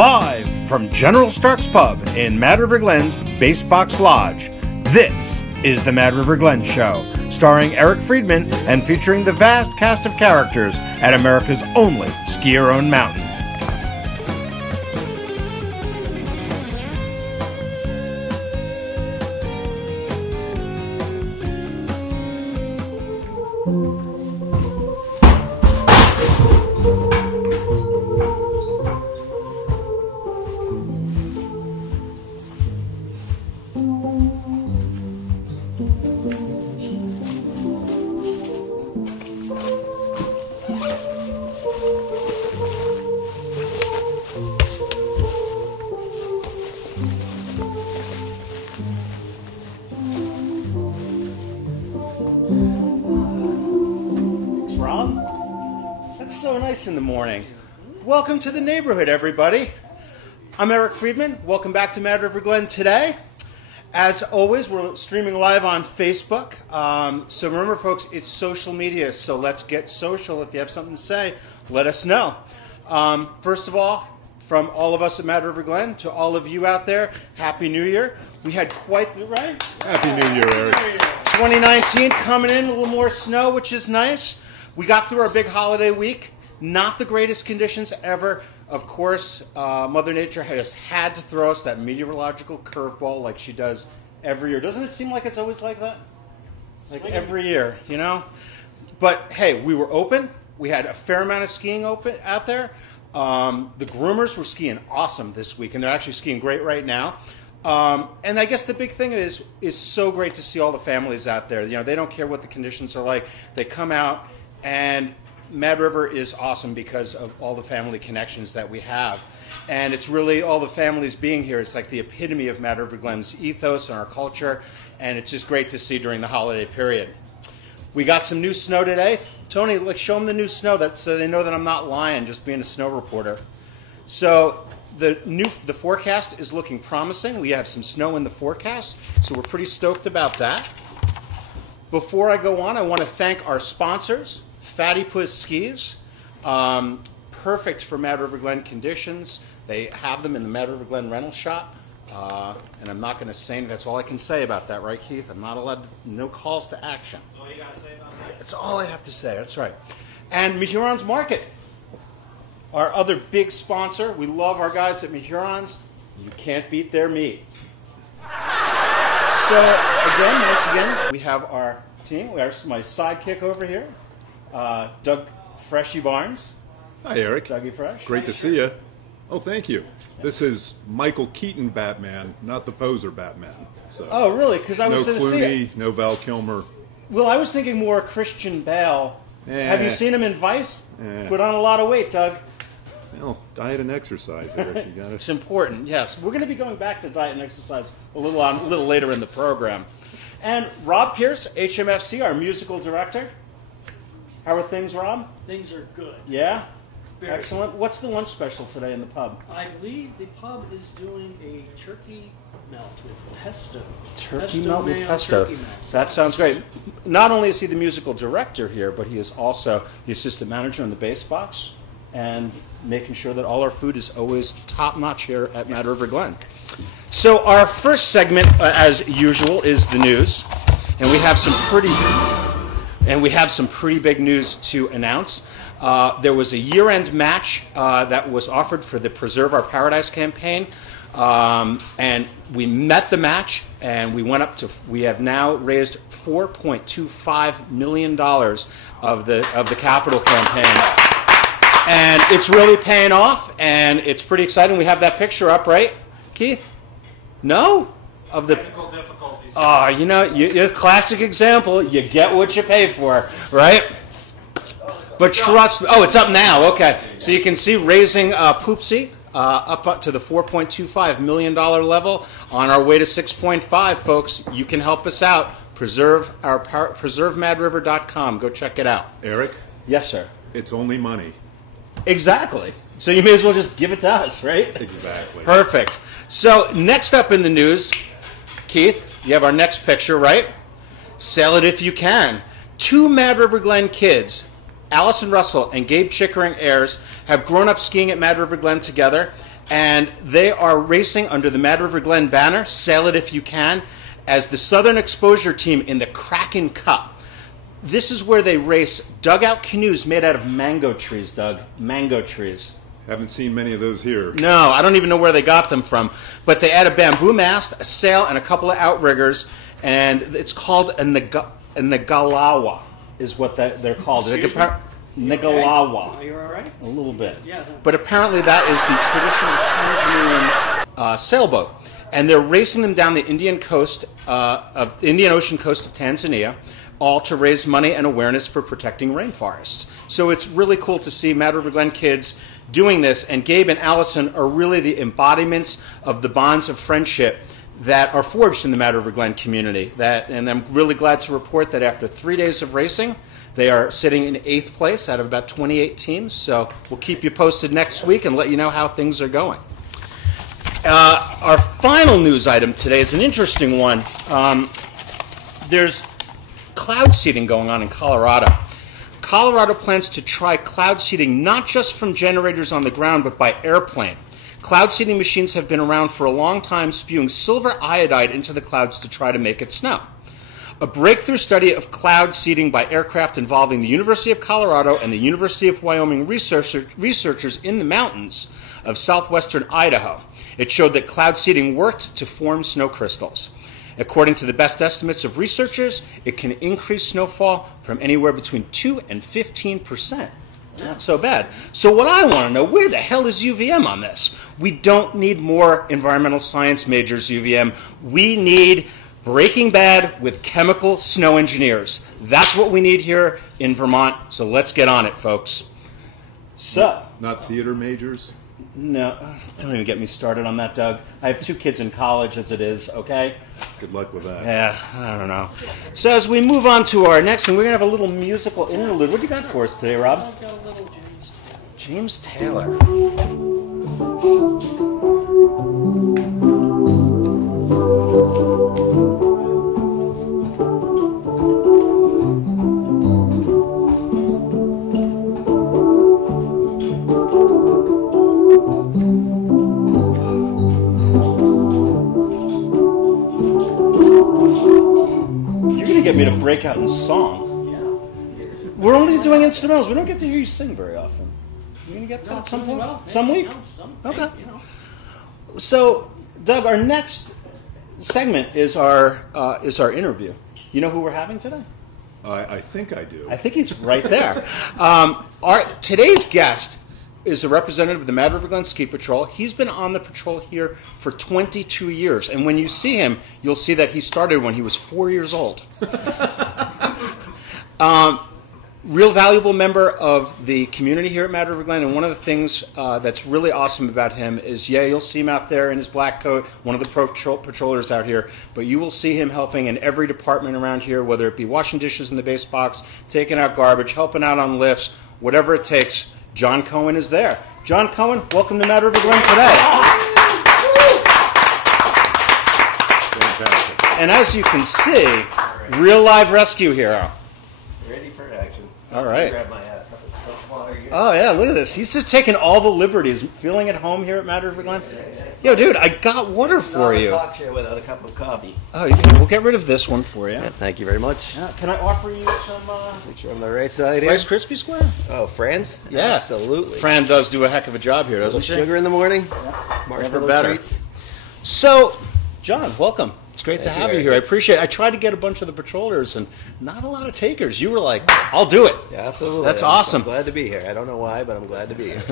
Live from General Stark's Pub in Mad River Glen's Base Box Lodge, this is the Mad River Glen Show, starring Eric Friedman and featuring the vast cast of characters at America's only ski-your-own mountain. In the morning. Welcome to the neighborhood, everybody. I'm Eric Friedman. Welcome back to Mad River Glen today. As always, we're streaming live on Facebook. So remember, folks, it's social media, so let's get social. If you have something to say, let us know. First of all, from all of us at Mad River Glen to all of you out there, Happy New Year. We had quite the, right? Happy New Year, Eric. 2019 coming in, a little more snow, which is nice. We got through our big holiday week. Not the greatest conditions ever. Of course, Mother Nature has had to throw us that meteorological curveball like she does every year. Doesn't it seem like it's always like that? Like every year, you know? But hey, we were open. We had a fair amount of skiing open out there. The groomers were skiing awesome this week, and they're actually skiing great right now. And I guess the big thing is so great to see all the families out there. You know, they don't care what the conditions are like. They come out, and Mad River is awesome because of all the family connections that we have. And it's really all the families being here. It's like the epitome of Mad River Glen's ethos and our culture. And it's just great to see during the holiday period. We got some new snow today. Tony, like, show them the new snow so they know that I'm not lying, just being a snow reporter. So the forecast is looking promising. We have some snow in the forecast, so we're pretty stoked about that. Before I go on, I want to thank our sponsors. Fatty Puss Skis, perfect for Mad River Glen conditions. They have them in the Mad River Glen rental shop. And I'm not going to say, that's all I can say about that, right, Keith? I'm not allowed, no calls to action. That's all you got to say about that? That's all I have to say, that's right. And Mehurons Market, our other big sponsor. We love our guys at Mehurons. You can't beat their meat. So, once again, we have our team. We have my sidekick over here. Doug Freshy Barnes. Hi, Eric. Dougie Fresh. Great to see you. Oh, thank you. This is Michael Keaton Batman, not the poser Batman. So, oh, really? Because I was going to see it. No Clooney, no Val Kilmer. Well, I was thinking more Christian Bale. Have you seen him in Vice? Put on a lot of weight, Doug. Well, diet and exercise, Eric. You got it. It's important, yes. We're going to be going back to diet and exercise a little later in the program. And Rob Pierce, HMFC, our musical director. How are things, Rob? Things are good. Yeah? Very excellent. What's the lunch special today in the pub? I believe the pub is doing a turkey melt with pesto. Turkey melt with pesto. That sounds great. Not only is he the musical director here, but he is also the assistant manager in the base box and making sure that all our food is always top-notch here at Mad River Glen. So our first segment, as usual, is the news. And we have some pretty big news to announce. There was a year-end match that was offered for the Preserve Our Paradise campaign, and we met the match, and we have now raised $4.25 million of the capital campaign, and it's really paying off, and it's pretty exciting. We have that picture up, right, Keith? No? Of the technical difficulties. Oh, you know, a classic example. You get what you pay for, right? But trust me. Oh, it's up now. Okay. So you can see raising Poopsie up to the $4.25 million level on our way to 6.5, folks. You can help us out. PreserveMadRiver.com. Go check it out. Eric? Yes, sir. It's only money. Exactly. So you may as well just give it to us, right? Exactly. Perfect. So next up in the news, Keith, you have our next picture, right? Sell it if you can. 2 Mad River Glen kids Allison Russell and Gabe Chickering Ayers have grown up skiing at Mad River Glen together, and they are racing under the Mad River Glen banner, Sail It If You Can, as the Southern Exposure team in the Kraken Cup. This is where they race dugout canoes made out of mango trees, Doug. Mango trees. Haven't seen many of those here. No, I don't even know where they got them from. But they add a bamboo mast, a sail, and a couple of outriggers, and it's called a Nagalawa, is what they're called. Nagalawa. Are you all right? A little bit. Yeah. But apparently that is the traditional Tanzanian sailboat. And they're racing them down the Indian Ocean coast of Tanzania, all to raise money and awareness for protecting rainforests. So it's really cool to see Mad River Glen kids doing this, and Gabe and Allison are really the embodiments of the bonds of friendship that are forged in the Mad River Glen community. And I'm really glad to report that after 3 days of racing, they are sitting in 8th place out of about 28 teams. So we'll keep you posted next week and let you know how things are going. Our final news item today is an interesting one. There's cloud seeding going on in Colorado. Colorado plans to try cloud seeding not just from generators on the ground, but by airplane. Cloud seeding machines have been around for a long time, spewing silver iodide into the clouds to try to make it snow. A breakthrough study of cloud seeding by aircraft involving the University of Colorado and the University of Wyoming researchers in the mountains of southwestern Idaho. It showed that cloud seeding worked to form snow crystals. According to the best estimates of researchers, it can increase snowfall from anywhere between 2 and 15%. Not so bad. So what I want to know, where the hell is UVM on this? We don't need more environmental science majors, UVM. We need Breaking Bad with chemical snow engineers. That's what we need here in Vermont, so let's get on it, folks. So, Not theater majors? no, don't even get me started on that, Doug. I have 2 kids in college as it is, okay? Good luck with that. Yeah, I don't know. So as we move on to our next one, we're going to have a little musical interlude. What do you got for us today, Rob? I've got a little James James Taylor. Taylor. Get me to break out in song. Yeah. We're only doing instrumentals. We don't get to hear you sing very often. You're going to get that at some point? Well, some week? Okay. So, Doug, our next segment is our interview. You know who we're having today? I think I do. I think he's right there. Today's guest is a representative of the Mad River Glen Ski Patrol. He's been on the patrol here for 22 years. And when you see him, you'll see that he started when he was 4 years old. Real valuable member of the community here at Mad River Glen. And one of the things that's really awesome about him is, yeah, you'll see him out there in his black coat, one of the patrollers out here. But you will see him helping in every department around here, whether it be washing dishes in the base box, taking out garbage, helping out on lifts, whatever it takes. Jon Cohen is there. Jon Cohen, welcome to Mad River Glen today. Fantastic. And as you can see, real live rescue hero. Ready for action. All right. Grab my hat. Water here. Oh, yeah, look at this. He's just taking all the liberties. Feeling at home here at Mad River Glen? Yo, dude, I got water for Not a you. talk show without a cup of coffee. Oh, we'll get rid of this one for you. Yeah, thank you very much. Can I offer you some Make sure I'm on the right side here. Rice Krispie Square? Oh, Fran's? Yeah. Absolutely. Fran does do a heck of a job here, A doesn't little she? sugar in the morning. Never Marshmallow better. treats. So, John, welcome. It's great to Thank you have you very here. I much. appreciate it. I tried to get a bunch of the patrollers, and not a lot of takers. You were like, I'll do it. Yeah, absolutely. That's I'm awesome. glad to be here. I don't know why, but I'm glad to be here.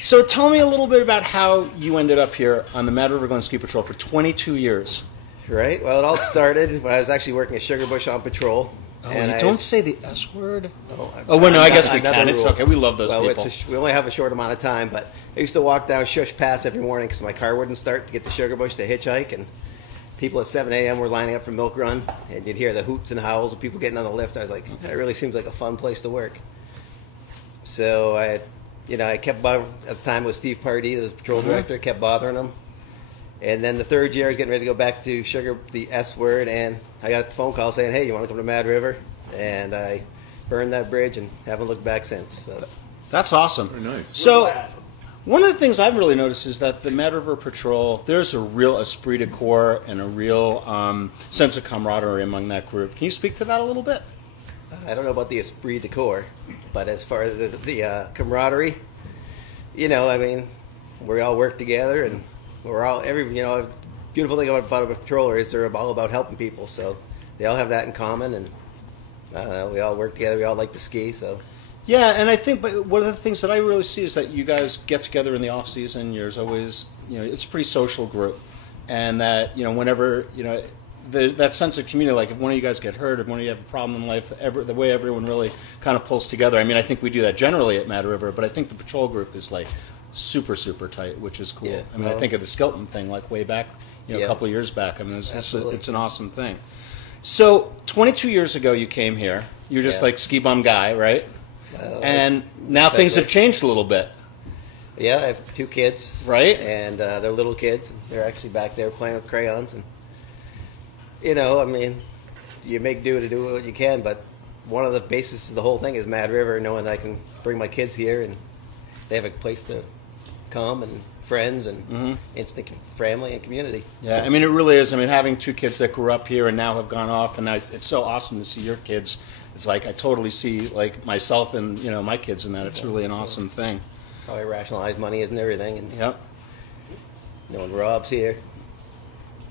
So tell me a little bit about how you ended up here on the Mad River Glen Ski Patrol for 22 years. Right? Well, it all started when I was actually working at Sugar Bush on patrol. Oh, and you I don't was- say the S word? Oh, well, no, I guess we another can. It's rule. okay. We love those well, people. We only have a short amount of time, but I used to walk down Shush Pass every morning because my car wouldn't start to get to Sugar Bush to hitchhike, and people at 7 a.m. were lining up for milk run, and you'd hear the hoots and howls of people getting on the lift. I was like, that really seems like a fun place to work. So I kept at the time it was Steve Pardee, the patrol director, kept bothering him. And then the third year, I was getting ready to go back to Sugar, the S word, and I got a phone call saying, hey, you want to come to Mad River? And I burned that bridge and haven't looked back since. So. That's awesome. Very nice. So, one of the things I've really noticed is that the Mad River Patrol, there's a real esprit de corps and a real sense of camaraderie among that group. Can you speak to that a little bit? I don't know about the esprit de corps, but as far as the camaraderie, you know, I mean, we all work together, and we're all beautiful thing about a patroller is they're all about helping people. So they all have that in common, and we all work together. We all like to ski, so. Yeah, and I think, but one of the things that I really see is that you guys get together in the off season. There's always, it's a pretty social group, and that whenever there's that sense of community. Like if one of you guys get hurt, if one of you have a problem in life, the way everyone really kind of pulls together. I mean, I think we do that generally at Mad River, but I think the patrol group is like super tight, which is cool. Yeah. I mean, I think of the Skelton thing like way back, a couple of years back. I mean, it's an awesome thing. So 22 years ago, you came here. You're just like ski bum guy, right? And now things have changed a little bit. Yeah, I have 2 kids. Right. And they're little kids. They're actually back there playing with crayons. And, I mean, you make do to do what you can. But one of the bases of the whole thing is Mad River, knowing that I can bring my kids here and they have a place to come and friends and instant family and community. Yeah, I mean, it really is. I mean, having 2 kids that grew up here and now have gone off, and it's so awesome to see your kids. It's like I totally see like myself and my kids in that. It's really an awesome thing. How I rationalize money isn't everything, and yep. When Rob's here,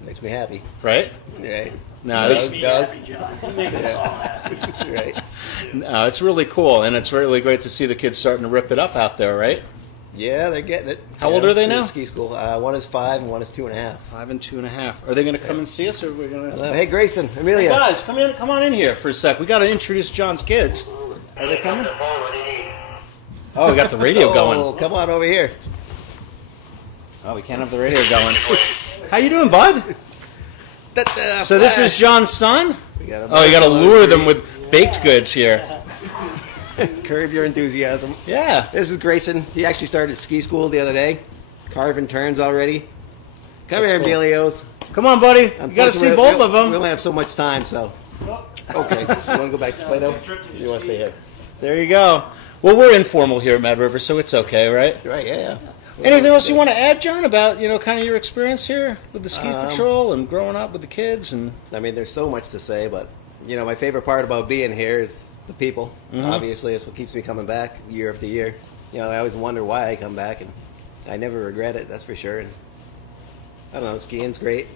makes me happy. Right? Right. No, Doug. Happy, John. You make us all happy. Right. No, it's really cool, and it's really great to see the kids starting to rip it up out there, right? Yeah, they're getting it. How old are they now? Ski school. One is 5 and one is 2.5. 5 and 2.5. Are they going to come and see us, or are we going to? Hey, Grayson, Amelia. Hey guys, come on in here for a sec. We got to introduce John's kids. Are they coming? Oh, we got the radio going. Oh, come on over here. Oh, we can't have the radio going. How you doing, bud? So this is John's son? You got to lure them with baked goods here. Curb your enthusiasm. Yeah. This is Grayson. He actually started ski school the other day. Carving turns already. Come here, Emilios. Come on, buddy. You got to see both of them. We only have so much time, so. Okay. You want to go back to Play-Doh? You want to stay here? There you go. Well, we're informal here at Mad River, so it's okay, right? Right, yeah. Anything else you want to add, John, about, kind of your experience here with the ski patrol and growing up with the kids? And I mean, there's so much to say, but, my favorite part about being here is the people. Obviously, it's what keeps me coming back year after year. I always wonder why I come back, and I never regret it, that's for sure. And I don't know, skiing's great.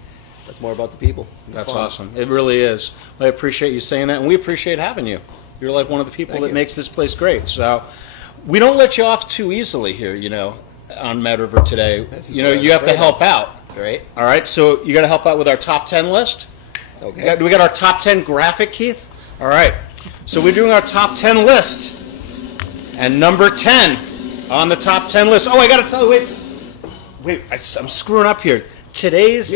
That's more about the people. That's awesome. It really is. I appreciate you saying that, and we appreciate having you. You're like one of the people that makes this place great. So we don't let you off too easily here, on Mad River Today. You have to help out. Right. All right, so you got to help out with our top 10 list. Okay. We got our top 10 graphic, Keith? All right. So we're doing our top 10 list. And number 10 on the top 10 list. Oh, I got to tell you, wait, I'm screwing up here. Today's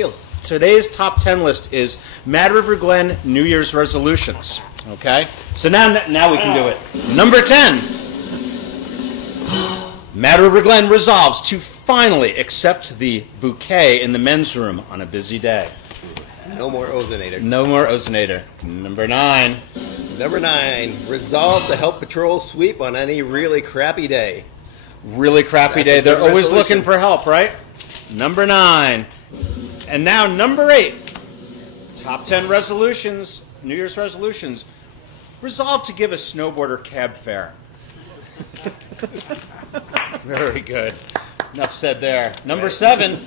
top 10 list is Mad River Glen New Year's resolutions. Okay? So now we can do it. Number 10. Mad River Glen resolves to finally accept the bouquet in the men's room on a busy day. No more ozonator. No more ozonator. Number 9. Number 9. Resolve to help patrol sweep on any really crappy day. Really crappy day. They're always looking for help, right? Number 9. And now number 8. Top 10 resolutions, New Year's resolutions. Resolve to give a snowboarder cab fare. Very good. Enough said there. Number 7.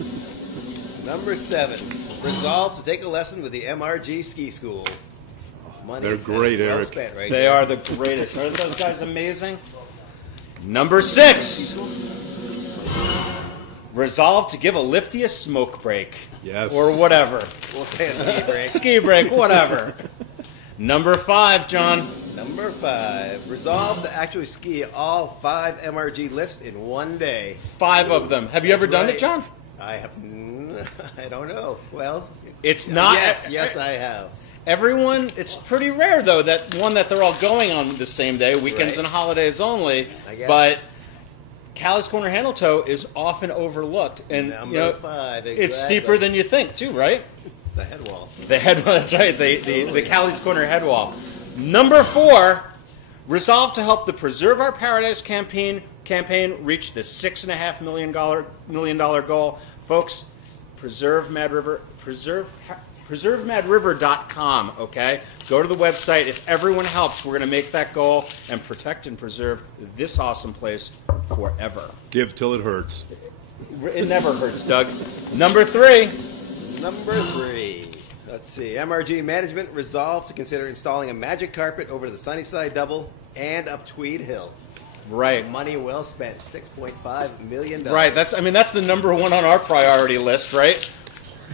Number 7. Resolve to take a lesson with the MRG Ski School. Money They're great, well Eric. spent right They there. are the greatest. Aren't those guys amazing? Number 6. Resolve to give a lifty a smoke break. Yes. Or whatever. We'll say a ski break. Ski break, whatever. Number 5, John. Number 5. Resolve to actually ski all 5 MRG lifts in one day. 5 of them. Have you ever done right. it, John? I don't know. Well, It's not. Yes, I have. Everyone, it's pretty rare, though, that they're all going on the same day, weekends Right. and holidays only. I guess. But Callie's Corner Handle Toe is often overlooked. And, Number 5, exactly. it's steeper than you think, too, right? The head wall. The head wall, that's right, the Callie's Corner head wall. Number 4, Resolved to help the Preserve Our Paradise campaign reach the $6.5 million goal. Folks, preservemadriver.com, okay? Go to the website. If everyone helps, we're going to make that goal and protect and preserve this awesome place forever. Give till it hurts. It never hurts, Doug. Number 3. Let's see. MRG management resolved to consider installing a magic carpet over the Sunnyside Double and up Tweed Hill. Right. Money well spent. $6.5 million. Right. That's the number 1 on our priority list, right?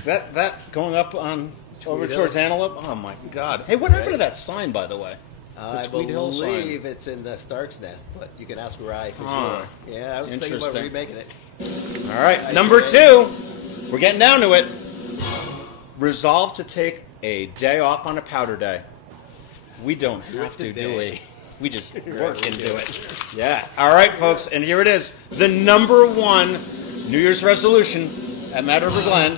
That going up on over towards Antelope. Oh my God! Hey, what happened to that sign, by the way? I believe it's in the Stark's Nest, but you can ask Rye for sure. Yeah, I was thinking about remaking it. All right, number 2. We're getting down to it. Resolve to take a day off on a powder day. We don't have to, do we? We just work and do it. Yeah. All right, folks, and here it is. The number 1 New Year's resolution at Mad River Glen.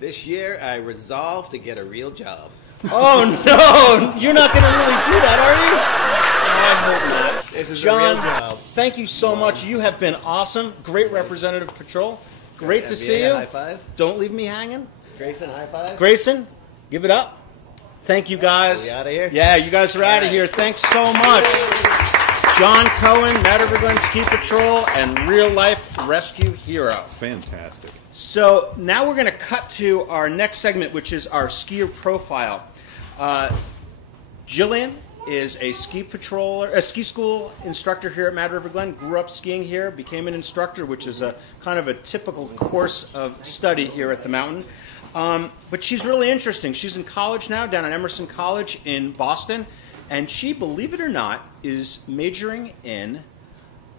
This year, I resolved to get a real job. Oh, no! You're not going to really do that, are you? I hope not. This is Jon, a real job. Thank you so much. You have been awesome. Great representative patrol. Great to see you. High five. Don't leave me hanging. Grayson, high five. Grayson, give it up. Thank you, guys. Are we out of here? Yeah, you guys are out of here. Thanks so much. Jon Cohen, Mad River Glen Ski Patrol, and real-life rescue hero. Fantastic. So now we're going to cut to our next segment, which is our skier profile. Jillian is a ski school instructor here at Mad River Glen. Grew up skiing here, became an instructor, which is a kind of a typical course of study here at the mountain. But she's really interesting. She's in college now, down at Emerson College in Boston, and she, believe it or not, is majoring in.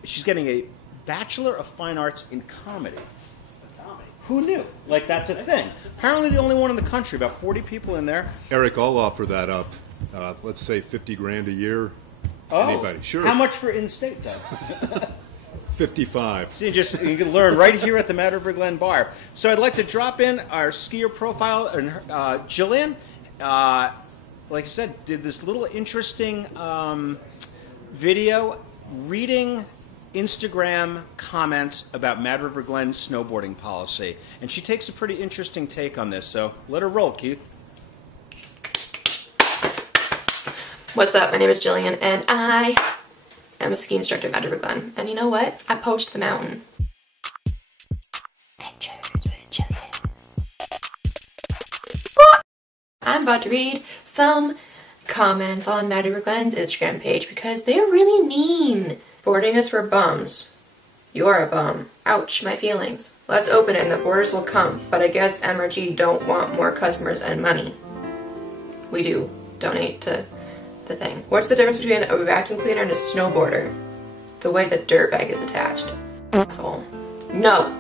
She's getting a Bachelor of Fine Arts in comedy. Who knew? Like, that's a thing. Apparently the only one in the country, about 40 people in there. Eric, I'll offer that up. Let's say $50,000 a year. Oh, anybody? Sure. How much for in-state, Doug? 55. So you can learn right here at the Mad River Glen Bar. So I'd like to drop in our skier profile. And Jillian, like I said, did this little interesting video reading Instagram comments about Mad River Glen's snowboarding policy. And she takes a pretty interesting take on this. So let her roll, Keith. What's up? My name is Jillian, and I am a ski instructor at Mad River Glen. And you know what? I poached the mountain. Pictures with Jillian. I'm about to read some comments on Mad River Glen's Instagram page because they're really mean. Boarding is for bums. You're a bum. Ouch, my feelings. Let's open it and the boarders will come, but I guess MRG don't want more customers and money. We do donate to the thing. What's the difference between a vacuum cleaner and a snowboarder? The way the dirt bag is attached. Asshole. No.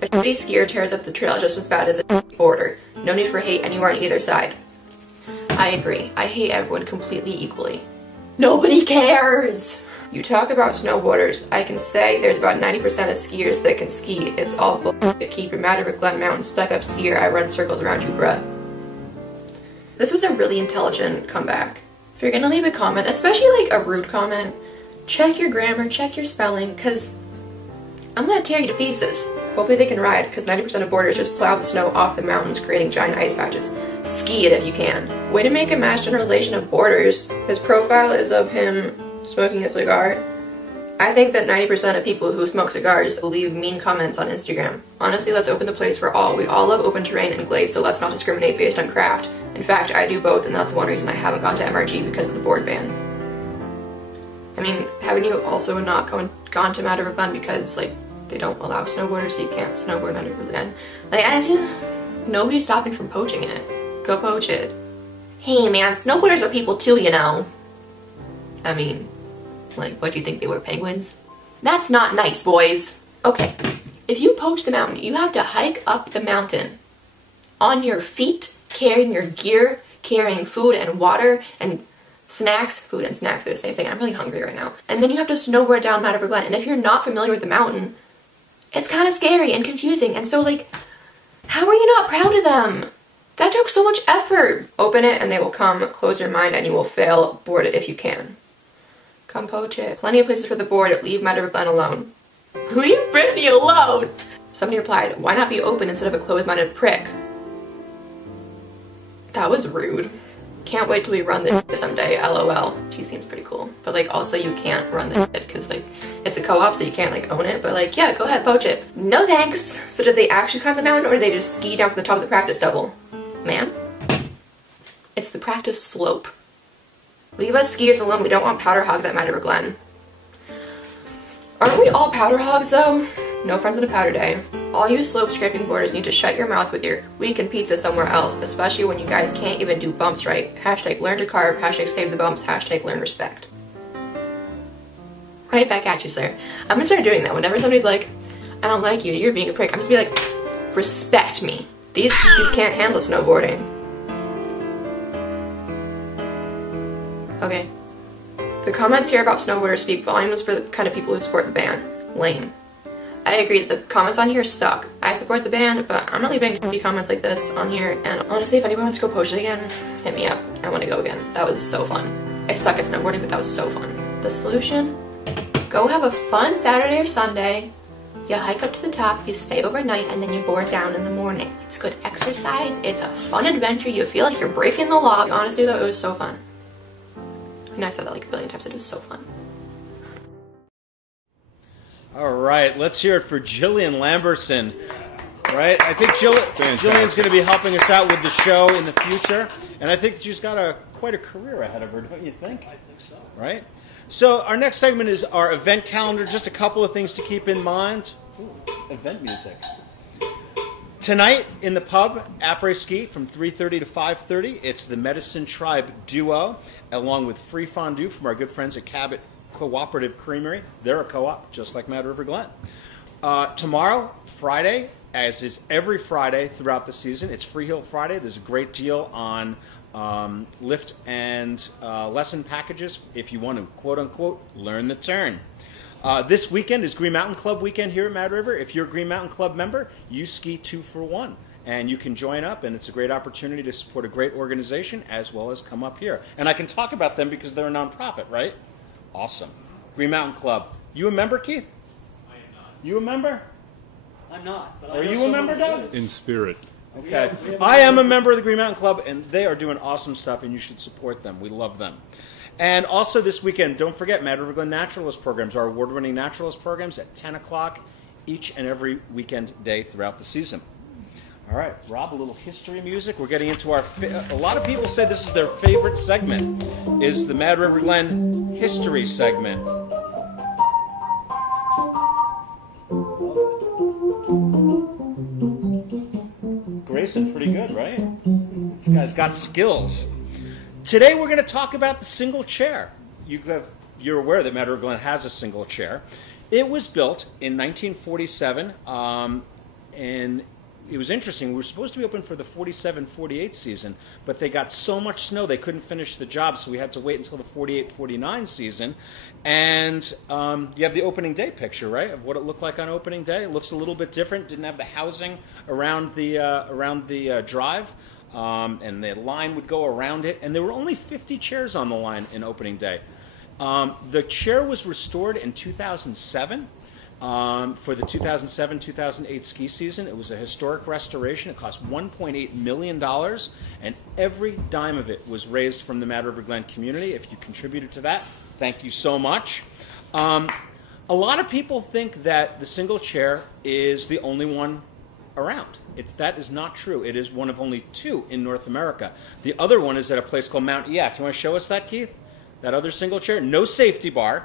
A shitty skier tears up the trail just as bad as a boarder. No need for hate anywhere on either side. I agree. I hate everyone completely equally. Nobody cares! You talk about snowboarders. I can say there's about 90% of skiers that can ski. It's all bullshit. Keep your Mad River Glen Mountain stuck up skier. I run circles around you, bruh. This was a really intelligent comeback. If you're gonna leave a comment, especially like a rude comment, check your grammar, check your spelling, because I'm gonna tear you to pieces. Hopefully they can ride, because 90% of boarders just plow the snow off the mountains, creating giant ice patches. Ski it if you can. Way to make a mass generalization of boarders. His profile is of him smoking a cigar. I think that 90% of people who smoke cigars will leave mean comments on Instagram. Honestly, let's open the place for all. We all love open terrain and glades, so let's not discriminate based on craft. In fact, I do both, and that's one reason I haven't gone to MRG because of the board ban. I mean, haven't you also not gone to Mad River Glen because, like, they don't allow snowboarders, so you can't snowboard Mad River Glen? Like, nobody's stopping from poaching it. Go poach it. Hey man, snowboarders are people too, you know. I mean, like, what do you think they were, penguins? That's not nice, boys. Okay, if you poach the mountain, you have to hike up the mountain on your feet, carrying your gear, carrying food and water and snacks. Food and snacks, they're the same thing. I'm really hungry right now. And then you have to snowboard down Mad River Glen. And if you're not familiar with the mountain, it's kind of scary and confusing. And so, like, how are you not proud of them? That took so much effort. Open it and they will come. Close your mind and you will fail. Board it if you can. Come poach it. Plenty of places for the board. Leave Mad River Glen alone. Leave Brittany alone! Somebody replied, why not be open instead of a closed-minded prick? That was rude. Can't wait till we run this someday, LOL. She seems pretty cool. But like also you can't run this because like it's a co-op so you can't like own it. But like yeah, go ahead, poach it. No thanks. So did they actually climb the mountain or did they just ski down from the top of the practice double? Ma'am? It's the practice slope. Leave us skiers alone. We don't want powder hogs at Mad River Glen. Aren't we all powder hogs though? No friends on a powder day. All you slope scraping boarders need to shut your mouth with your weekend pizza somewhere else, especially when you guys can't even do bumps right. Hashtag learn to carve, hashtag save the bumps, hashtag learn respect. Right back at you, sir. I'm gonna start doing that whenever somebody's like, I don't like you, you're being a prick. I'm just gonna be like, respect me. These can't handle snowboarding. Okay. The comments here about snowboarders speak volumes for the kind of people who support the ban. Lame. I agree, the comments on here suck. I support the ban, but I'm not leaving comments like this on here, and honestly, if anyone wants to go poach it again, hit me up. I want to go again. That was so fun. I suck at snowboarding, but that was so fun. The solution? Go have a fun Saturday or Sunday. You hike up to the top, you stay overnight, and then you board down in the morning. It's good exercise, it's a fun adventure, you feel like you're breaking the law. Honestly though, it was so fun. I know I said that like a billion times, it was so fun. All right, let's hear it for Jillian Lamberson. Right, I think Jillian's going to be helping us out with the show in the future, and I think she's got quite a career ahead of her, don't you think? I think so. Right. So our next segment is our event calendar. Just a couple of things to keep in mind. Ooh, event music. Tonight in the pub, après ski from 3:30 to 5:30. It's the Medicine Tribe Duo, along with free fondue from our good friends at Cabot Cooperative Creamery. They're a co-op, just like Mad River Glen. Tomorrow, Friday, as is every Friday throughout the season, it's Free Heel Friday. There's a great deal on lift and lesson packages if you want to, quote-unquote, learn the turn. This weekend is Green Mountain Club weekend here at Mad River. If you're a Green Mountain Club member, you ski 2 for 1. And you can join up, and it's a great opportunity to support a great organization as well as come up here. And I can talk about them because they're a nonprofit, right? Awesome. Green Mountain Club. You a member, Keith? I am not. You a member? I'm not. But Are I know you a someone member, who Doug? is. In spirit. Okay. I am a member of the Green Mountain Club, and they are doing awesome stuff, and you should support them. We love them. And also this weekend, don't forget, Mad River Glen Naturalist programs, our award-winning naturalist programs at 10 o'clock each and every weekend day throughout the season. All right, Rob, a little history music. We're getting into our... a lot of people say this is their favorite segment, is the Mad River Glen history segment. Grayson, pretty good, right? This guy's got skills. Today we're going to talk about the single chair. You're aware that Mad River Glen has a single chair. It was built in 1947, and it was interesting. We were supposed to be open for the 47-48 season, but they got so much snow they couldn't finish the job, so we had to wait until the 48-49 season. And you have the opening day picture, right, of what it looked like on opening day. It looks a little bit different. Didn't have the housing around the drive, and the line would go around it. And there were only 50 chairs on the line in opening day. The chair was restored in 2007. For the 2007-2008 ski season. It was a historic restoration. It cost $1.8 million, and every dime of it was raised from the Mad River Glen community. If you contributed to that, thank you so much. A lot of people think that the single chair is the only one around. That is not true. It is one of only 2 in North America. The other one is at a place called Mount Eac. You want to show us that, Keith? That other single chair? No safety bar,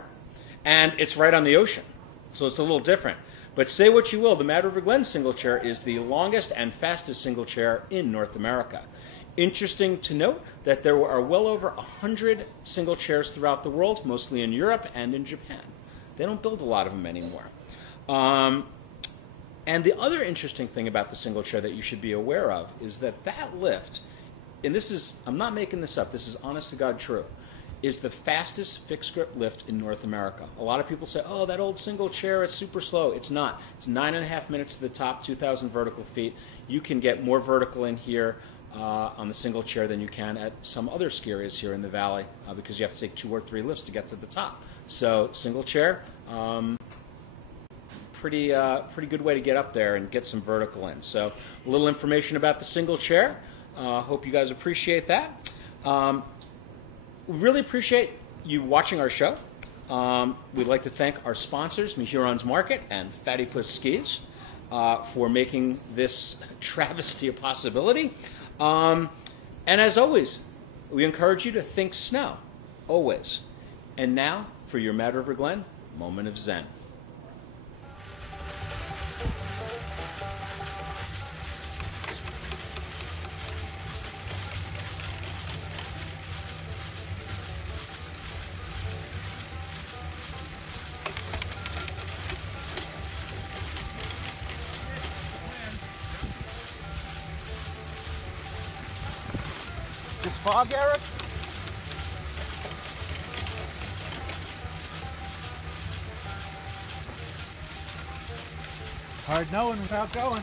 and it's right on the ocean. So it's a little different. But say what you will, the Mad River Glen single chair is the longest and fastest single chair in North America. Interesting to note that there are well over 100 single chairs throughout the world, mostly in Europe and in Japan. They don't build a lot of them anymore. And the other interesting thing about the single chair that you should be aware of is that lift, and this is, I'm not making this up, this is honest to God true, is the fastest fixed grip lift in North America. A lot of people say, oh, that old single chair, it's super slow. It's not. It's 9.5 minutes to the top, 2,000 vertical feet. You can get more vertical in here on the single chair than you can at some other ski areas here in the valley because you have to take 2 or 3 lifts to get to the top. So single chair, pretty good way to get up there and get some vertical in. So a little information about the single chair. Hope you guys appreciate that. We really appreciate you watching our show. We'd like to thank our sponsors, Huron's Market and Fatty Puss Skis, for making this travesty a possibility. And as always, we encourage you to think snow, always. And now, for your Mad River Glen moment of Zen. This fog, Eric? Hard knowing without going.